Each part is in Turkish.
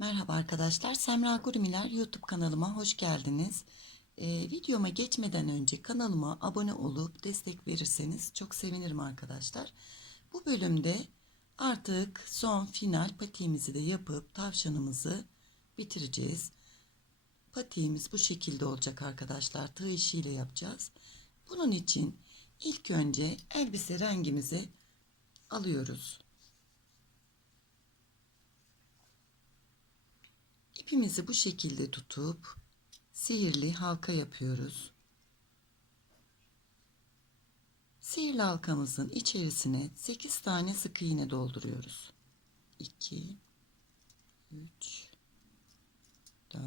Merhaba arkadaşlar, Semra Gurmiler YouTube kanalıma hoş geldiniz. Ee, videoma geçmeden önce kanalıma abone olup destek verirseniz çok sevinirim arkadaşlar. Bu bölümde artık son final patiğimizi de yapıp tavşanımızı bitireceğiz. Patiğimiz bu şekilde olacak arkadaşlar. Tığ işiyle yapacağız. Bunun için ilk önce elbise rengimizi alıyoruz. İpimizi bu şekilde tutup sihirli halka yapıyoruz. Sihirli halkamızın içerisine 8 tane sık iğne dolduruyoruz. 2 3 4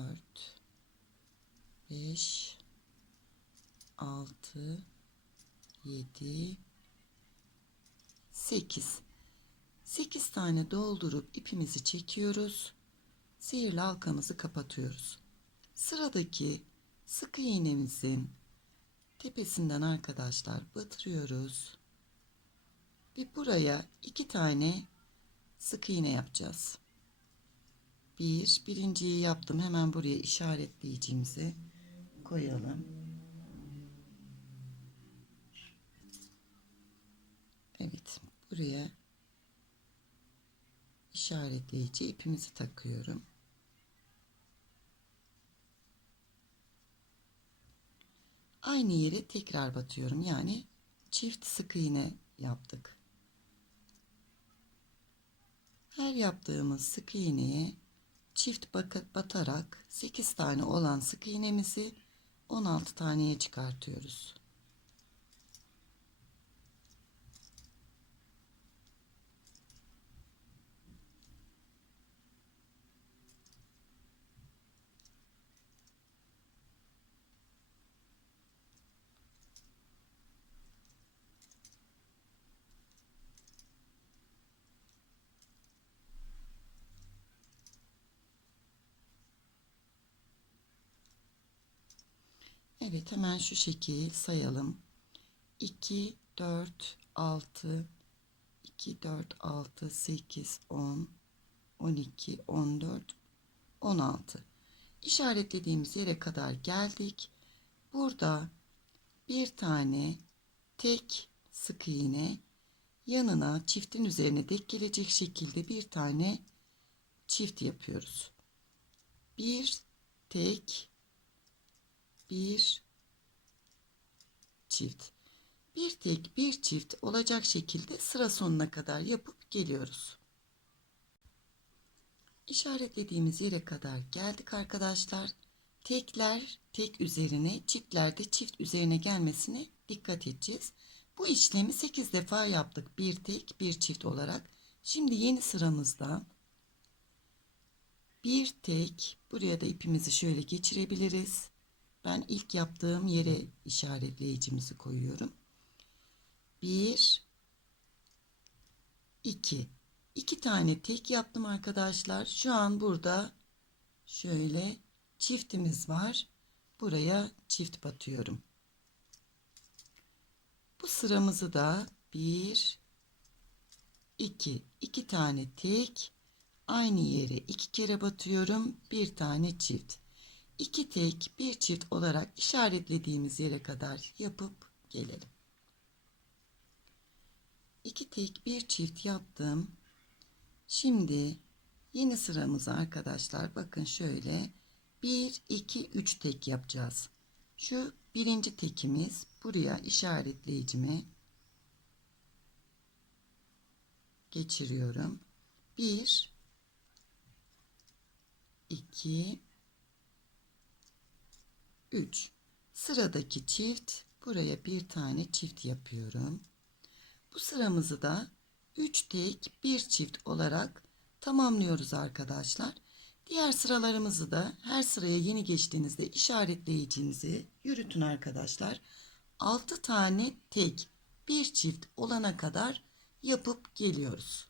5 6 7 8 8 tane doldurup ipimizi çekiyoruz sihirli halkamızı kapatıyoruz. Sıradaki sık iğnemizin tepesinden arkadaşlar batırıyoruz. Ve buraya iki tane sık iğne yapacağız. Bir, birinciyi yaptım. Hemen buraya işaretleyicimizi koyalım. Evet, buraya işaretleyici ipimizi takıyorum. Aynı yere tekrar batıyorum. Yani çift sık iğne yaptık. Her yaptığımız sık iğneye çift batarak 8 tane olan sık iğnemizi 16 taneye çıkartıyoruz. Evet hemen şu şekil sayalım. 2, 4, 6, 2, 4, 6, 8, 10, 12, 14, 16. İşaretlediğimiz yere kadar geldik. Burada bir tane tek sık iğne yanına çiftin üzerine dek gelecek şekilde bir tane çift yapıyoruz. Bir tek bir çift. Bir tek bir çift olacak şekilde sıra sonuna kadar yapıp geliyoruz. İşaretlediğimiz yere kadar geldik arkadaşlar. Tekler tek üzerine, çiftler de çift üzerine gelmesine dikkat edeceğiz. Bu işlemi 8 defa yaptık. Bir tek, bir çift olarak. Şimdi yeni sıramızda bir tek, buraya da ipimizi şöyle geçirebiliriz. Ben ilk yaptığım yere işaretleyicimizi koyuyorum. 1 2 2 tane tek yaptım arkadaşlar. Şu an burada şöyle çiftimiz var. Buraya çift batıyorum. Bu sıramızı da 1 2 2 tane tek aynı yere iki kere batıyorum. Bir tane çift. 2 tek bir çift olarak işaretlediğimiz yere kadar yapıp gelelim. 2 tek bir çift yaptım. Şimdi yeni sıramızı arkadaşlar bakın şöyle 1 2 3 tek yapacağız. Şu birinci tekimiz buraya işaretleyicimi geçiriyorum. 1 2 3 sıradaki çift buraya bir tane çift yapıyorum. Bu sıramızı da 3 tek bir çift olarak tamamlıyoruz arkadaşlar. Diğer sıralarımızı da her sıraya yeni geçtiğinizde işaretleyicinizi yürütün arkadaşlar. 6 tane tek bir çift olana kadar yapıp geliyoruz.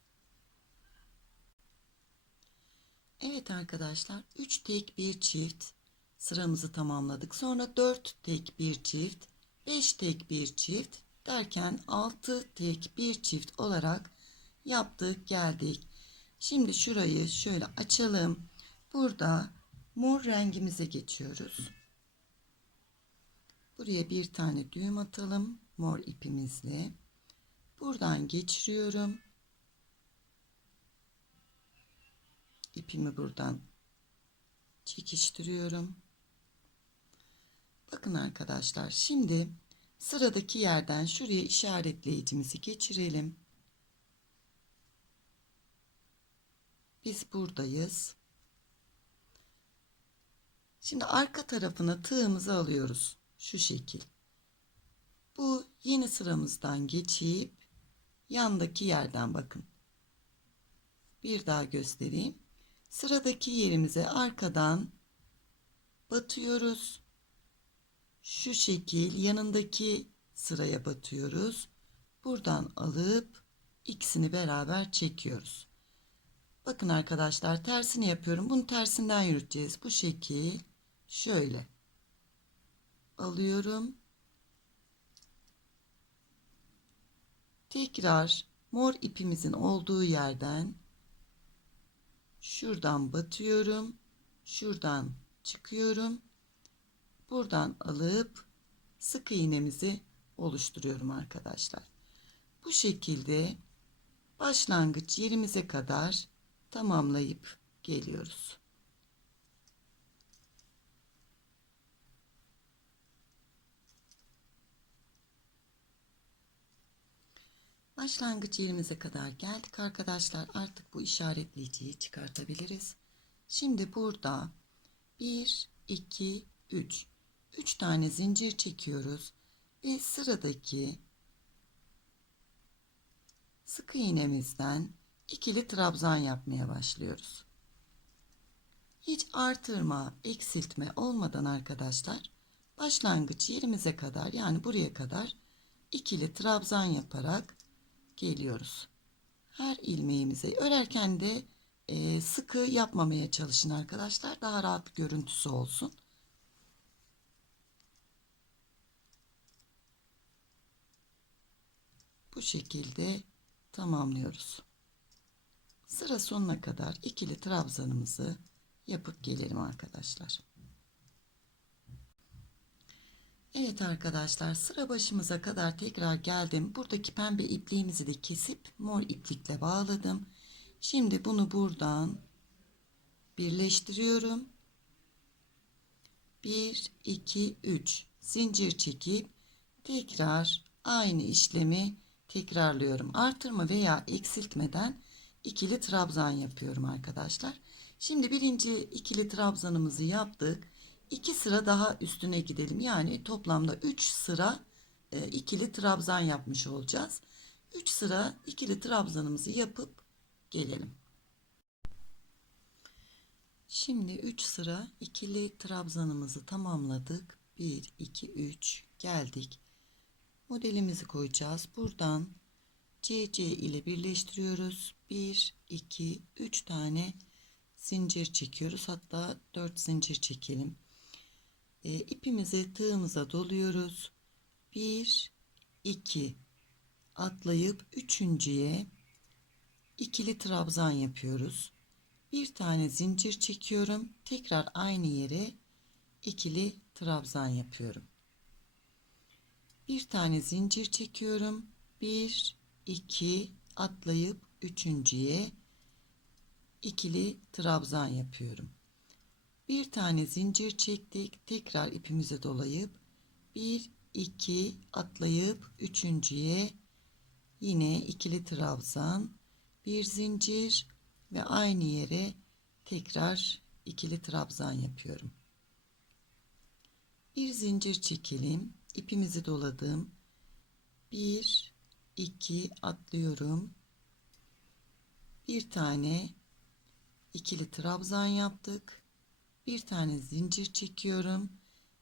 Evet arkadaşlar 3 tek bir çift sıramızı tamamladık. Sonra 4 tek bir çift, 5 tek bir çift derken 6 tek bir çift olarak yaptık geldik. Şimdi şurayı şöyle açalım. Burada mor rengimize geçiyoruz. Buraya bir tane düğüm atalım mor ipimizle. Buradan geçiriyorum. İpimi buradan çekiştiriyorum. Bakın arkadaşlar şimdi sıradaki yerden şuraya işaretleyicimizi geçirelim. Biz buradayız. Şimdi arka tarafına tığımızı alıyoruz. Şu şekil. Bu yeni sıramızdan geçip yandaki yerden bakın. Bir daha göstereyim. Sıradaki yerimize arkadan batıyoruz. Şu şekil yanındaki sıraya batıyoruz. Buradan alıp ikisini beraber çekiyoruz. Bakın arkadaşlar tersini yapıyorum. Bunu tersinden yürüteceğiz. Bu şekil şöyle alıyorum. Tekrar mor ipimizin olduğu yerden şuradan batıyorum. Şuradan çıkıyorum. Buradan alıp sık iğnemizi oluşturuyorum arkadaşlar. Bu şekilde başlangıç yerimize kadar tamamlayıp geliyoruz. Başlangıç yerimize kadar geldik arkadaşlar. Artık bu işaretleyiciyi çıkartabiliriz. Şimdi burada 1, 2, 3. 3 tane zincir çekiyoruz. Ve sıradaki sık iğnemizden ikili trabzan yapmaya başlıyoruz. Hiç artırma, eksiltme olmadan arkadaşlar başlangıç yerimize kadar yani buraya kadar ikili trabzan yaparak geliyoruz. Her ilmeğimize örerken de e, sıkı yapmamaya çalışın arkadaşlar. Daha rahat görüntüsü olsun. Bu şekilde tamamlıyoruz. Sıra sonuna kadar ikili trabzanımızı yapıp gelelim arkadaşlar. Evet arkadaşlar sıra başımıza kadar tekrar geldim. Buradaki pembe ipliğimizi de kesip mor iplikle bağladım. Şimdi bunu buradan birleştiriyorum. 1 2 3 zincir çekip tekrar aynı işlemi tekrarlıyorum. Artırma veya eksiltmeden ikili trabzan yapıyorum arkadaşlar. Şimdi birinci ikili trabzanımızı yaptık. 2 sıra daha üstüne gidelim. Yani toplamda 3 sıra e, ikili trabzan yapmış olacağız. 3 sıra ikili trabzanımızı yapıp gelelim. Şimdi 3 sıra ikili trabzanımızı tamamladık. 1 2 3 geldik. Modelimizi koyacağız. Buradan CC ile birleştiriyoruz. 1 2 3 tane zincir çekiyoruz. Hatta 4 zincir çekelim e, ipimizi tığımıza doluyoruz. 1 2 atlayıp üçüncüye ikili trabzan yapıyoruz. Bir tane zincir çekiyorum. Tekrar aynı yere ikili trabzan yapıyorum. Bir tane zincir çekiyorum. 1 2 atlayıp üçüncüye ikili trabzan yapıyorum. Bir tane zincir çektik. Tekrar ipimize dolayıp 1 2 atlayıp üçüncüye yine ikili trabzan, bir zincir ve aynı yere tekrar ikili trabzan yapıyorum. Bir zincir çekelim. İpimizi doladım. 1 2 atlıyorum. Bir tane ikili trabzan yaptık. Bir tane zincir çekiyorum.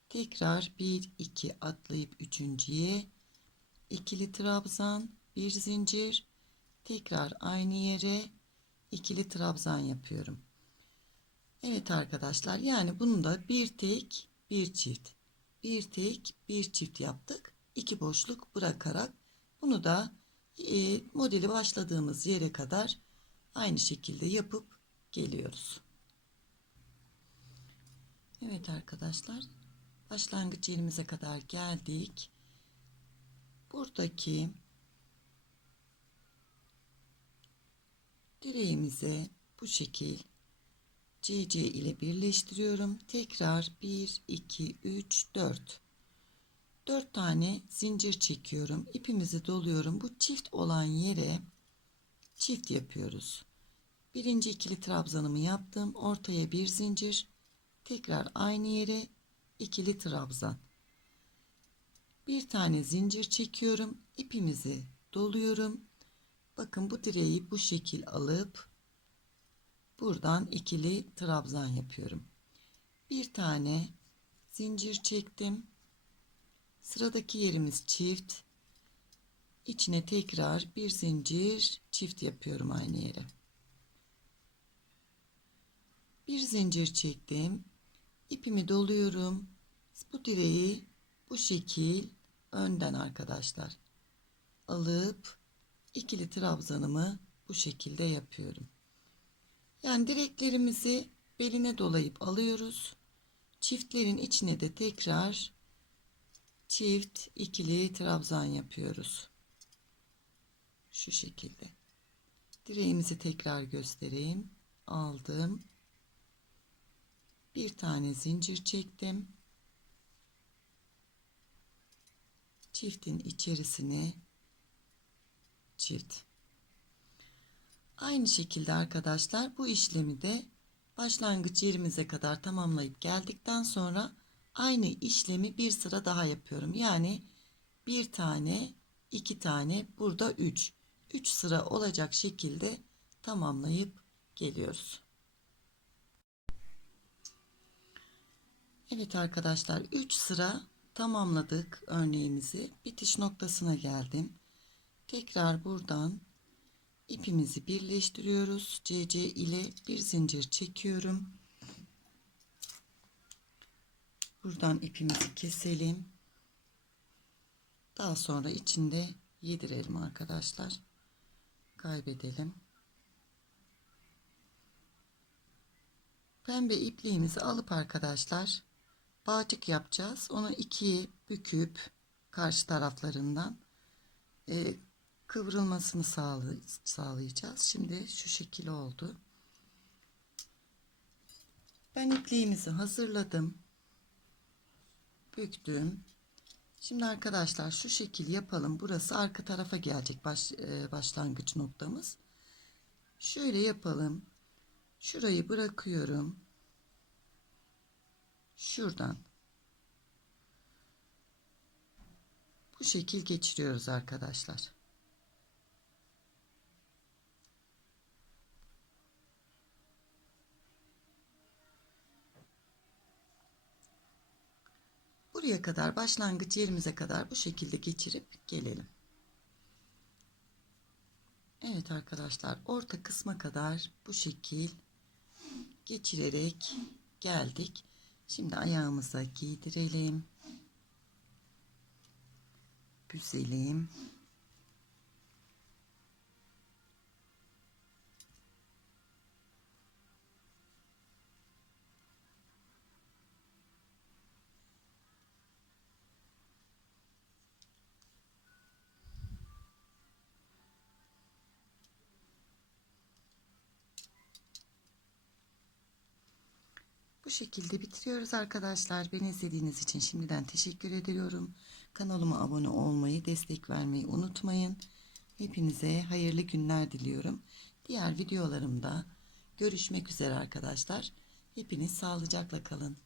Tekrar 1 2 atlayıp üçüncüye ikili trabzan bir zincir. Tekrar aynı yere ikili trabzan yapıyorum. Evet arkadaşlar yani bunu da bir tek bir çift bir tek bir çift yaptık iki boşluk bırakarak bunu da e, modeli başladığımız yere kadar aynı şekilde yapıp geliyoruz. Evet arkadaşlar başlangıç yerimize kadar geldik. Buradaki direğimize bu şekil CC ile birleştiriyorum. Tekrar 1, 2, 3, 4. 4 tane zincir çekiyorum. İpimizi doluyorum. Bu çift olan yere çift yapıyoruz. Birinci ikili trabzanımı yaptım. Ortaya bir zincir. Tekrar aynı yere ikili trabzan. Bir tane zincir çekiyorum. İpimizi doluyorum. Bakın bu direği bu şekil alıp buradan ikili trabzan yapıyorum. Bir tane zincir çektim. Sıradaki yerimiz çift. İçine tekrar bir zincir çift yapıyorum aynı yere. Bir zincir çektim. İpimi doluyorum. Bu direği bu şekil önden arkadaşlar alıp ikili trabzanımı bu şekilde yapıyorum. Yani direklerimizi beline dolayıp alıyoruz. Çiftlerin içine de tekrar çift ikili trabzan yapıyoruz. Şu şekilde. Direğimizi tekrar göstereyim. Aldım. Bir tane zincir çektim. Çiftin içerisine çift. Aynı şekilde arkadaşlar bu işlemi de başlangıç yerimize kadar tamamlayıp geldikten sonra aynı işlemi bir sıra daha yapıyorum. Yani bir tane, iki tane, burada üç. Üç sıra olacak şekilde tamamlayıp geliyoruz. Evet arkadaşlar 3 sıra tamamladık örneğimizi. Bitiş noktasına geldim. Tekrar buradan ipimizi birleştiriyoruz. CC ile bir zincir çekiyorum. Buradan ipimizi keselim. Daha sonra içinde yedirelim arkadaşlar. Kaybedelim. Pembe ipliğimizi alıp arkadaşlar bağcık yapacağız. Onu ikiye büküp karşı taraflarından e, kıvrılmasını sağlay sağlayacağız. Şimdi şu şekil oldu. Ben ipliğimizi hazırladım. Büktüm. Şimdi arkadaşlar şu şekil yapalım. Burası arka tarafa gelecek baş, e, başlangıç noktamız. Şöyle yapalım. Şurayı bırakıyorum. Şuradan. Bu şekil geçiriyoruz arkadaşlar. Buraya kadar başlangıç yerimize kadar bu şekilde geçirip gelelim. Evet arkadaşlar orta kısma kadar bu şekil geçirerek geldik. Şimdi ayağımıza giydirelim. Büzelim. Şekilde bitiriyoruz arkadaşlar. Beni izlediğiniz için şimdiden teşekkür ediyorum. Kanalıma abone olmayı, destek vermeyi unutmayın. Hepinize hayırlı günler diliyorum. Diğer videolarımda görüşmek üzere arkadaşlar. Hepiniz sağlıcakla kalın.